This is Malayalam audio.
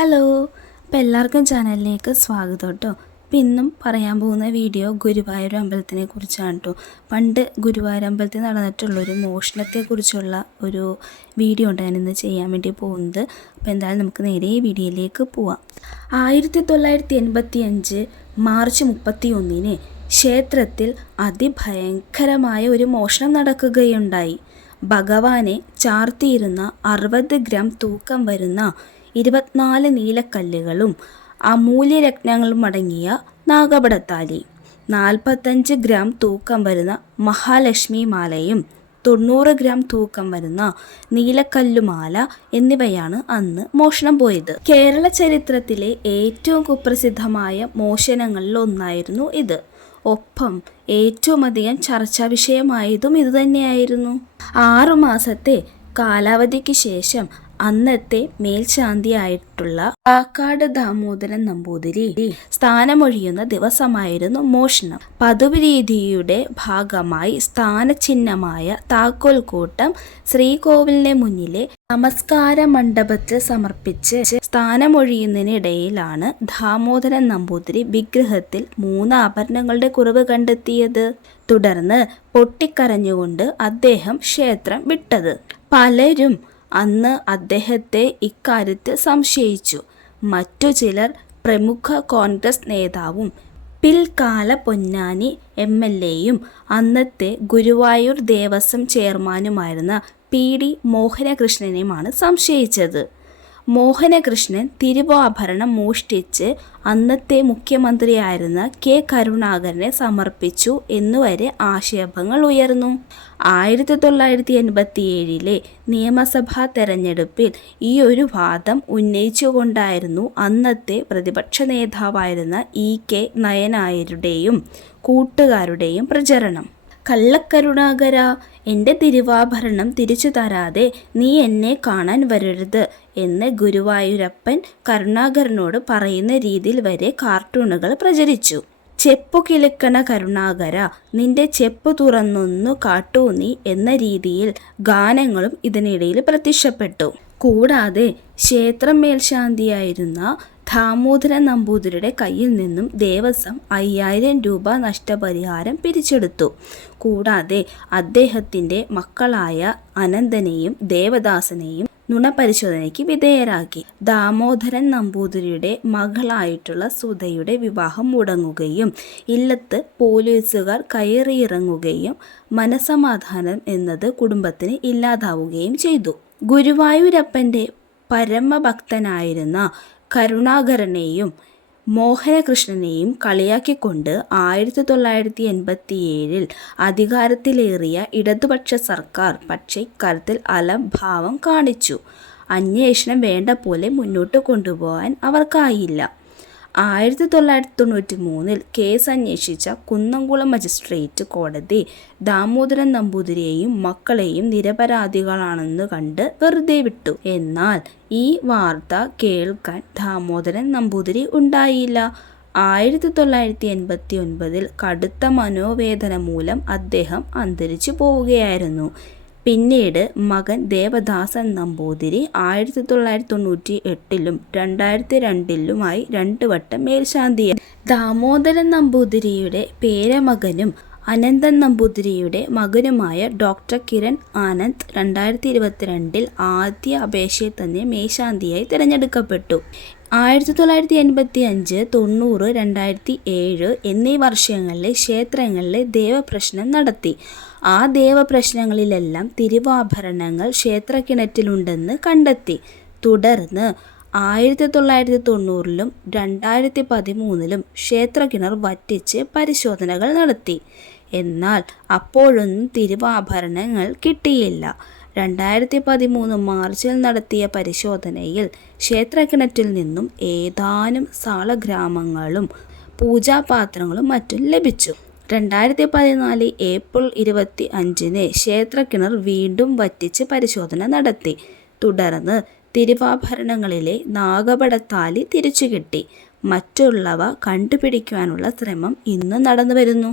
ഹലോ, അപ്പോൾ എല്ലാവർക്കും ചാനലിലേക്ക് സ്വാഗതം കേട്ടോ. അപ്പോൾ ഇന്നും പറയാൻ പോകുന്ന വീഡിയോ ഗുരുവായൂർ അമ്പലത്തിനെ കുറിച്ചാണ് കേട്ടോ. പണ്ട് ഗുരുവായൂർ അമ്പലത്തിൽ നടന്നിട്ടുള്ളൊരു മോഷണത്തെക്കുറിച്ചുള്ള ഒരു വീഡിയോ ഉണ്ട് ഞാനിന്ന് ചെയ്യാൻ വേണ്ടി പോകുന്നത്. അപ്പോൾ എന്തായാലും നമുക്ക് നേരെ ഈ വീഡിയോയിലേക്ക് പോവാം. 1985 മാർച്ച് 31 ക്ഷേത്രത്തിൽ അതിഭയങ്കരമായ ഒരു മോഷണം നടക്കുകയുണ്ടായി. ഭഗവാനെ ചാർത്തിയിരുന്ന 60 ഗ്രാം തൂക്കം വരുന്ന 24 നീലക്കല്ലുകളും അമൂല്യരത്നങ്ങളും അടങ്ങിയ നാഗപടത്താലി, 45 ഗ്രാം തൂക്കം വരുന്ന മഹാലക്ഷ്മി മാലയും 90 ഗ്രാം തൂക്കം വരുന്ന നീലക്കല്ലുമാല എന്നിവയാണ് അന്ന് മോഷണം പോയത്. കേരള ചരിത്രത്തിലെ ഏറ്റവും കുപ്രസിദ്ധമായ മോഷണങ്ങളിൽ ഒന്നായിരുന്നു ഇത്. ഒപ്പം ഏറ്റവും അധികം ചർച്ചാ വിഷയമായതും ഇതുതന്നെയായിരുന്നു. 6 മാസത്തെ കാലാവധിക്ക് ശേഷം അന്നത്തെ മേൽശാന്തിയായിട്ടുള്ള കാക്കാട് ദാമോദരൻ നമ്പൂതിരി സ്ഥാനമൊഴിയുന്ന ദിവസമായിരുന്നു മോഷണം. പതിവ് രീതിയുടെ ഭാഗമായി സ്ഥാനചിഹ്നമായ താക്കോൽക്കൂട്ടം ശ്രീകോവിലിന് മുന്നിലെ നമസ്കാര മണ്ഡപത്തിൽ സമർപ്പിച്ച് സ്ഥാനമൊഴിയുന്നതിനിടയിലാണ് ദാമോദരൻ നമ്പൂതിരി വിഗ്രഹത്തിൽ 3 ആഭരണങ്ങളുടെ കുറവ് കണ്ടെത്തിയത്. തുടർന്ന് പൊട്ടിക്കരഞ്ഞുകൊണ്ട് അദ്ദേഹം ക്ഷേത്രം വിട്ടത്. പലരും അന്ന് അദ്ദേഹത്തെ ഇക്കാര്യത്തിൽ സംശയിച്ചു. മറ്റു ചിലർ പ്രമുഖ കോൺഗ്രസ് നേതാവും പിൽക്കാല പൊന്നാനി MLAയും അന്നത്തെ ഗുരുവായൂർ ദേവസ്വം ചെയർമാനുമായിരുന്ന PD മോഹനകൃഷ്ണനെയുമാണ് സംശയിച്ചത്. മോഹനകൃഷ്ണൻ തിരുവാഭരണം മോഷ്ടിച്ച് അന്നത്തെ മുഖ്യമന്ത്രിയായിരുന്ന K കരുണാകരനെ സമർപ്പിച്ചു എന്നുവരെ ആക്ഷേപങ്ങൾ ഉയർന്നു. 1987 നിയമസഭാ തെരഞ്ഞെടുപ്പിൽ ഈ ഒരു വാദം ഉന്നയിച്ചുകൊണ്ടായിരുന്നു അന്നത്തെ പ്രതിപക്ഷ നേതാവായിരുന്ന EK നയനാരുടെയും കൂട്ടുകാരുടെയും പ്രചരണം. കള്ളക്കരുണാകര, എൻ്റെ തിരുവാഭരണം തിരിച്ചു തരാതെ നീ എന്നെ കാണാൻ വരരുത് എന്ന് ഗുരുവായൂരപ്പൻ കരുണാകരനോട് പറയുന്ന രീതിയിൽ വരെ കാർട്ടൂണുകൾ പ്രചരിച്ചു. ചെപ്പു കിലുക്കണ കരുണാകര, നിന്റെ ചെപ്പ് തുറന്നൊന്നു കാട്ടൂ നീ എന്ന രീതിയിൽ ഗാനങ്ങളും ഇതിനിടയിൽ പ്രത്യക്ഷപ്പെട്ടു. കൂടാതെ ക്ഷേത്രം മേൽശാന്തിയായിരുന്ന ദാമോദരൻ നമ്പൂതിരിയുടെ കയ്യിൽ നിന്നും ദേവസ്വം 5000 രൂപ നഷ്ടപരിഹാരം പിരിച്ചെടുത്തു. കൂടാതെ അദ്ദേഹത്തിൻ്റെ മക്കളായ അനന്തനെയും ദേവദാസനെയും നുണപരിശോധനയ്ക്ക് വിധേയരാക്കി. ദാമോദരൻ നമ്പൂതിരിയുടെ മകളായിട്ടുള്ള സുധയുടെ വിവാഹം മുടങ്ങുകയും ഇല്ലത്ത് പോലീസുകാർ കയറിയിറങ്ങുകയും മനസമാധാനം എന്നത് കുടുംബത്തിന് ഇല്ലാതാവുകയും ചെയ്തു. ഗുരുവായൂരപ്പൻ്റെ പരമഭക്തനായിരുന്ന കരുണാകരനെയും മോഹനകൃഷ്ണനെയും കളിയാക്കിക്കൊണ്ട് 1987 അധികാരത്തിലേറിയ ഇടതുപക്ഷ സർക്കാർ പക്ഷേ ഇക്കാര്യത്തിൽ അലംഭാവം കാണിച്ചു. അന്വേഷണം വേണ്ട പോലെ മുന്നോട്ട് കൊണ്ടുപോകാൻ അവർക്കായില്ല. 1993 കേസ് അന്വേഷിച്ച കുന്നംകുളം മജിസ്ട്രേറ്റ് കോടതി ദാമോദരൻ നമ്പൂതിരിയെയും മക്കളെയും നിരപരാധികളാണെന്ന് കണ്ട് വെറുതെ വിട്ടു. എന്നാൽ ഈ വാർത്ത കേൾക്കാൻ ദാമോദരൻ നമ്പൂതിരി ഉണ്ടായില്ല. 1989 കടുത്ത മനോവേദന മൂലം അദ്ദേഹം അന്തരിച്ചു പോവുകയായിരുന്നു. പിന്നീട് മകൻ ദേവദാസൻ നമ്പൂതിരി 1998 2002 2 വട്ടം മേൽശാന്തിയായി. ദാമോദരൻ നമ്പൂതിരിയുടെ പേരമകനും അനന്തൻ നമ്പൂതിരിയുടെ മകനുമായ ഡോക്ടർ കിരൺ ആനന്ദ് 2022 ആദ്യ അപേക്ഷയിൽ തന്നെ മേൽശാന്തിയായി തിരഞ്ഞെടുക്കപ്പെട്ടു. 1985, 90, 2007 എന്നീ വർഷങ്ങളിൽ ക്ഷേത്രങ്ങളിലെ ദേവപ്രശ്നം നടത്തി. ആ ദേവപ്രശ്നങ്ങളിലെല്ലാം തിരുവാഭരണങ്ങൾ ക്ഷേത്രക്കിണറ്റിലുണ്ടെന്ന് കണ്ടെത്തി. തുടർന്ന് 1990 2013 ക്ഷേത്രക്കിണർ വറ്റിച്ച് പരിശോധനകൾ നടത്തി. എന്നാൽ അപ്പോഴൊന്നും തിരുവാഭരണങ്ങൾ കിട്ടിയില്ല. 2013 മാർച്ചിൽ നടത്തിയ പരിശോധനയിൽ ക്ഷേത്രക്കിണറ്റിൽ നിന്നും ഏതാനും സാളഗ്രാമങ്ങളും പൂജാപാത്രങ്ങളും മറ്റും ലഭിച്ചു. 2014 ഏപ്രിൽ 25 ക്ഷേത്രക്കിണർ വീണ്ടും വറ്റിച്ച് പരിശോധന നടത്തി. തുടർന്ന് തിരുവാഭരണങ്ങളിലെ നാഗപടത്താലി തിരിച്ചു കിട്ടി. മറ്റുള്ളവ കണ്ടുപിടിക്കാനുള്ള ശ്രമം ഇന്ന് നടന്നു വരുന്നു.